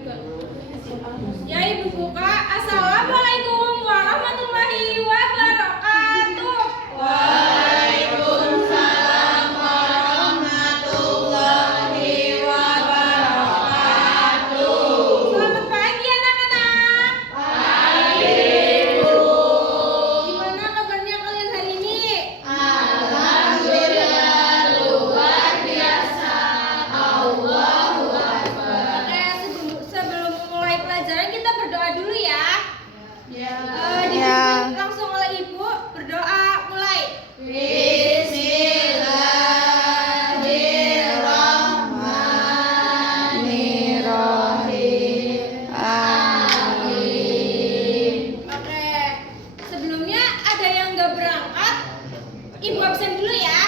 Ya Ibu buka. Assalamualaikum warahmatullahi wabarakatuh. Waalaikumsalam warahmatullahi wabarakatuh. Selamat pagi anak-anak. Pagi, Bu. Gimana kabarnya kalian hari ini? Alhamdulillah luar biasa. Allahu Akbar. Oke, sebelum memulai pelajaran kita berdoa dulu ya. Dipimpin langsung oleh Ibu berdoa mulai. Bismillahirrahmanirrahim. Amin. Oke, sebelumnya ada yang nggak berangkat, Ibu absen dulu ya.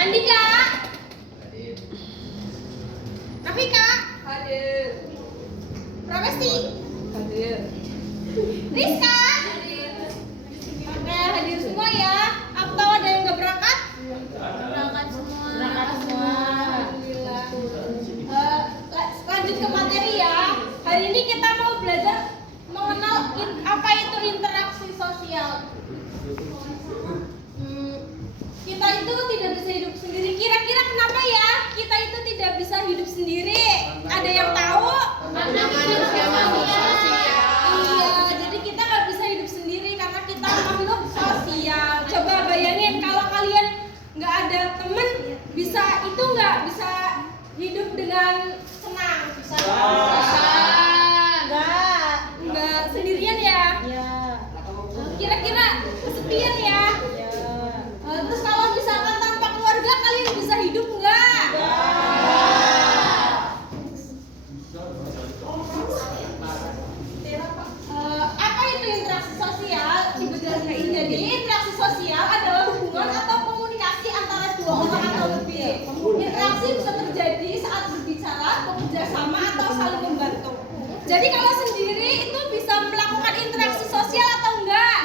Andika, Rafika, Hadir. Pramesti, Hadir. Rizka. Oke, hadir semua ya. Atau ada yang nggak berangkat? Berangkat semua. Alhamdulillah. Lanjut ke materi ya. Hari ini kita mau belajar mengenal apa itu interaksi sosial. Kita itu tidak bisa hidup sendiri. Kira-kira kenapa ya kita itu tidak bisa hidup sendiri? Ada yang tahu? Karena manusia makhluk sosial. Iya, jadi kita nggak bisa hidup sendiri karena kita makhluk sosial. Coba bayangin kalau kalian nggak ada temen, nggak bisa hidup dengan senang? Bisa? Nggak sendirian ya? Kira-kira kesepian ya? Terus kalau misalkan tanpa keluarga kalian bisa hidup nggak? Apa itu interaksi sosial? Jadi interaksi sosial adalah hubungan atau komunikasi antara dua orang atau lebih. Interaksi bisa terjadi saat berbicara, bekerja sama atau saling membantu. Jadi kalau sendiri itu bisa melakukan interaksi sosial atau enggak?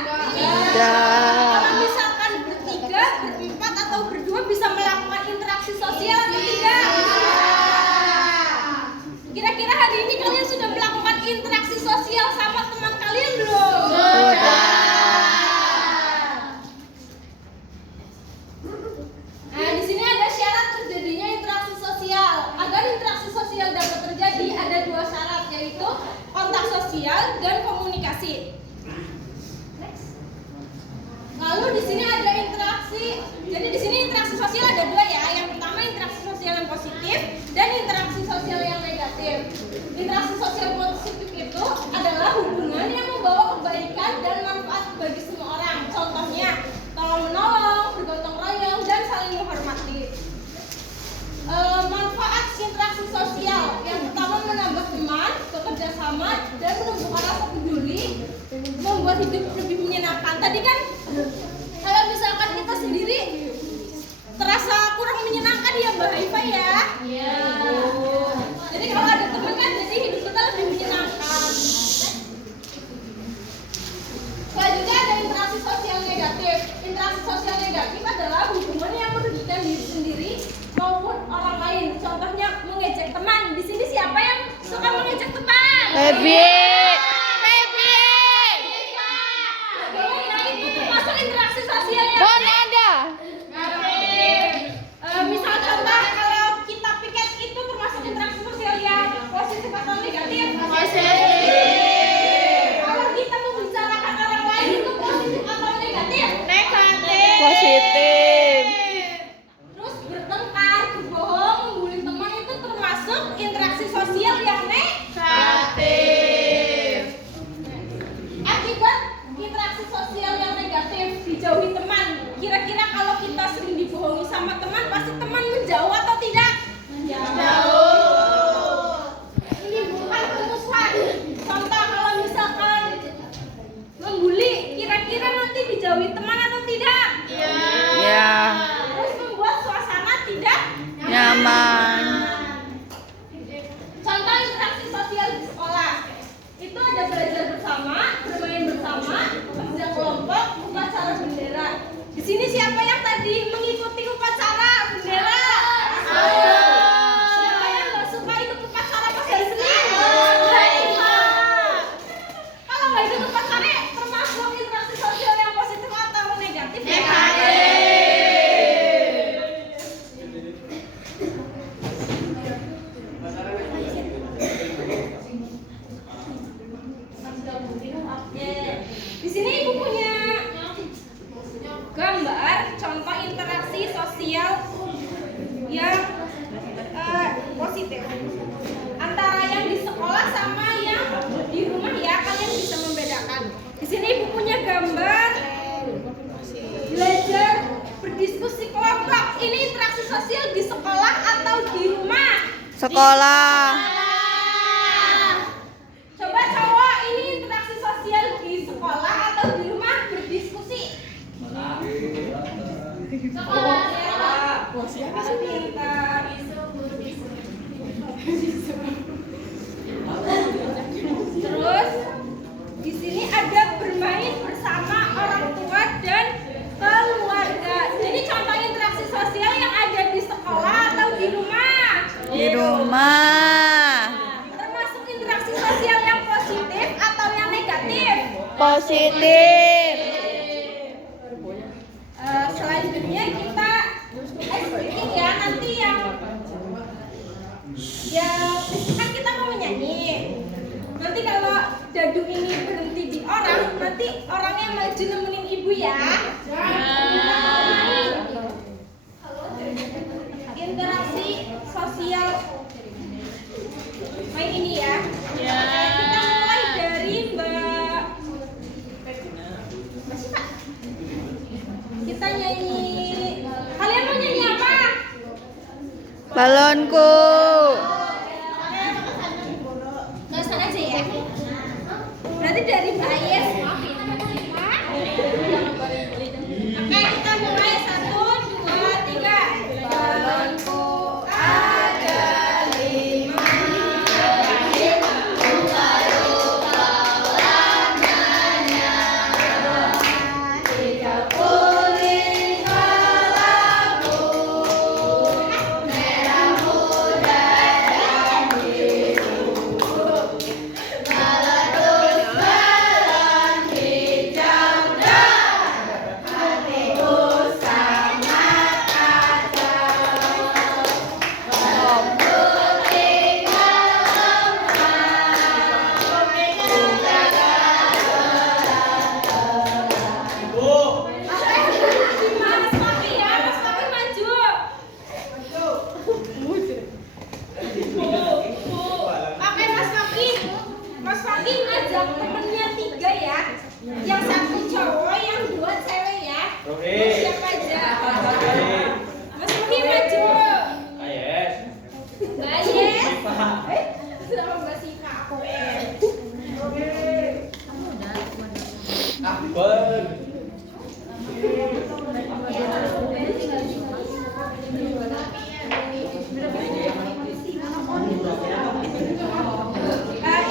Kalau misalkan bertiga, berempat atau berdua bisa melakukan interaksi sosial atau tidak? Kira-kira hari ini kalian sudah melakukan interaksi sosial sama teman kalian belum? Nah, di sini ada syarat terjadinya interaksi sosial. Agar interaksi sosial dapat terjadi, ada dua syarat, yaitu kontak sosial dan komunikasi. Next. Lalu di sini ada interaksi. Jadi di sini interaksi sosial ada dua ya. Yang pertama interaksi sosial yang positif dan interaksi sosial yang negatif. Interaksi sosial positif itu adalah hubungan yang membawa kebaikan dan manfaat bagi semua orang. Contohnya tolong menolong, bergotong royong, dan saling menghormati. Manfaat interaksi sosial yang pertama menambah teman, bekerja sama, dan menumbuhkan rasa peduli, membuat hidup lebih menyenangkan. Tadi kan kalau misalkan kita sendiri terasa kurang menyenangkan ya Mbak Haifa ya. Iya. Jadi kalau ada teman kan jadi hidup kita lebih menyenangkan. Selanjutnya ada interaksi sosial negatif. Interaksi sosial negatif adalah hubungan yang merugikan diri sendiri maupun orang lain. Contohnya mengejek teman. Di sini siapa yang suka mengejek teman? Nah, itu termasuk interaksi sosial yang misal contoh kalau kita piket itu termasuk interaksi sosial yang positif atau negatif? Kalau kita membicarakan orang lain itu positif atau negatif? Terus bertengkar, berbohong, membuli teman itu termasuk interaksi sosial yang negatif. Diskusi kelompok ini interaksi sosial di sekolah atau di rumah? Sekolah. Coba cowok, ini interaksi sosial di sekolah atau di rumah berdiskusi? Sekolah. Pintar. Terus di sini ada bermain bersama orang tua dan keluarga. Jadi contoh interaksi sosial yang ada di sekolah atau di rumah? Di rumah. Termasuk interaksi sosial yang positif atau yang negatif? Positif. Selanjutnya kita speaking ya, nanti yang kan kita mau menyanyi. Nanti kalau dadu ini berhenti di orang, nanti orangnya maju nemenin ibu ya. Interaksi sosial main ini ya. Kita mulai dari Mbak Siva. Kita nyanyi. Kalian mau nyanyi apa? Balonku. Nggak aja ya. Berarti dari Mbak Ayes. Oke, kita mulai 1, 2, 3. Balonku ada 5. Mas Papi ya, Mas Papi maju. Oke Mas Papi ngajak temennya 3 ya. Yang 1 cowok, yang 2 cewek ya. Siapa aja? Mas Papi maju. Mbak Ayes. Sudah Mbak Siva aku.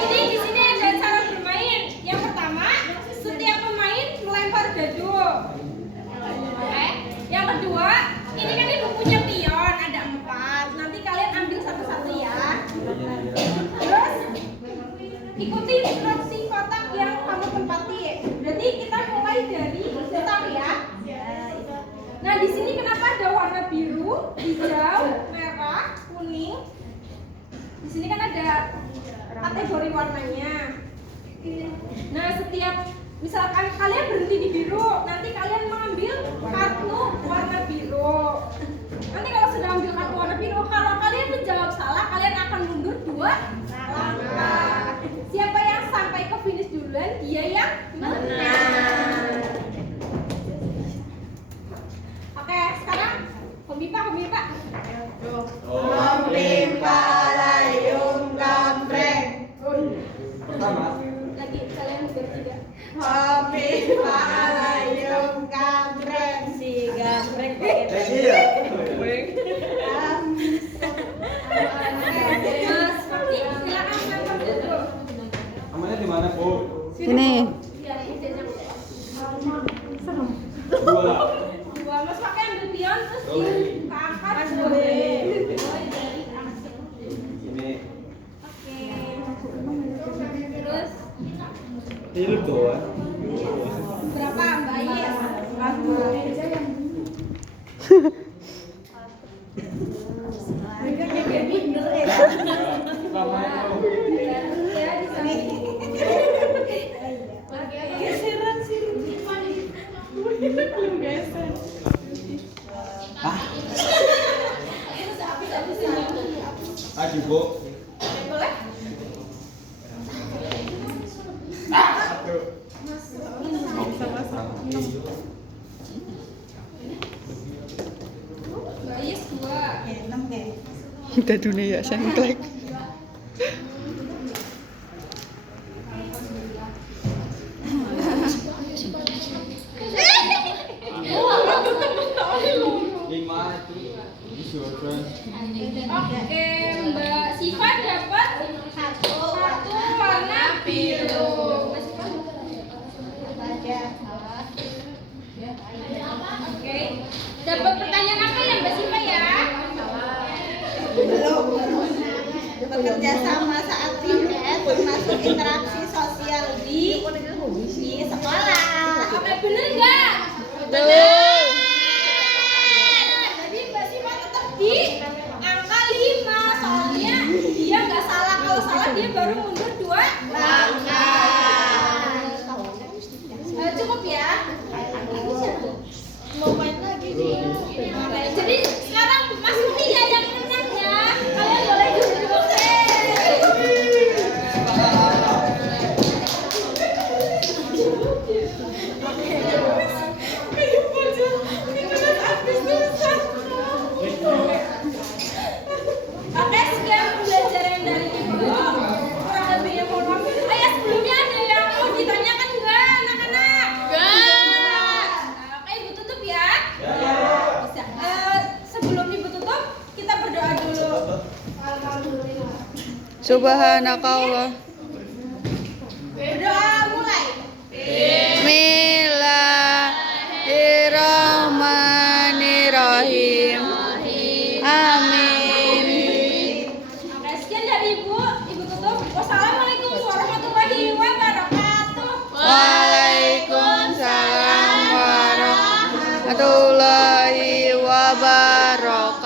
Ini di sini ada cara bermain. Yang pertama, setiap pemain melempar dadu. Oke. Yang kedua, ini kan ibu punya pion, ada 4. Nanti kalian ambil satu-satu ya. Terus ikuti instruksi kotak yang kamu tempati. Berarti kita mulai dari start ya. Nah, di sini kenapa ada warna biru, hijau, merah, kuning? Di sini kan ada kategori warnanya. Nah, setiap misalkan kalian berhenti di biru, nanti kalian mengambil kartu warna biru. Nanti kalau sudah ambil kartu warna biru, kalau kalian menjawab salah, kalian akan mundur 2 langkah. Siapa yang sampai ke finish duluan, dia yang menang. Oke, sekarang Kombipa. Layung gambreng. Lagi kalian bertiga. Layung gambreng. Si gambreng. Mas Fakti, silakan lempar dulu. Namanya di mana, Bu? Sini. Biar idenya. 2. 2, Mas pakai ambil pion terus diangkat. Ini. Oke. Terus Ini doang. berapa Mbak Ayes? Ya di sini. Geseran sih. Belum geser. Lagi, Bu. Boleh? Kita dunia sengklek. Lima itu. This your turn. Oke, Mbak Siva dapat satu warna biru. Oke, dapat pertanyaan apa ya Mbak Siva ya? Belum. Bekerja sama saat PN termasuk interaksi sosial di sekolah. Apa bener nggak? Betul. Jadi Mbak Siva tetap di angka 5 soalnya dia nggak salah, kalau salah dia baru mundur 2 langkah. Cukup ya. Mau main lagi nih. Jadi sekarang Mas Umi ya yang menang ya. Kalian boleh duduk. Oke, sekian pembelajaran dari Ibu. Kurang lebihnya mohon maaf. Ayah, sebelumnya ada yang mau ditanyakan enggak, anak-anak? Enggak. Oke, Ibu tutup ya. Bisa. Sebelum Ibu tutup, kita berdoa dulu. Subhanakallah. Berdoa mulai. Bismillahirrahmanirrahim. Amin. Oke, sekian dari Ibu. Ibu tutup. Wassalamualaikum warahmatullahi wabarakatuh. Waalaikumsalam warahmatullahi wabarakatuh.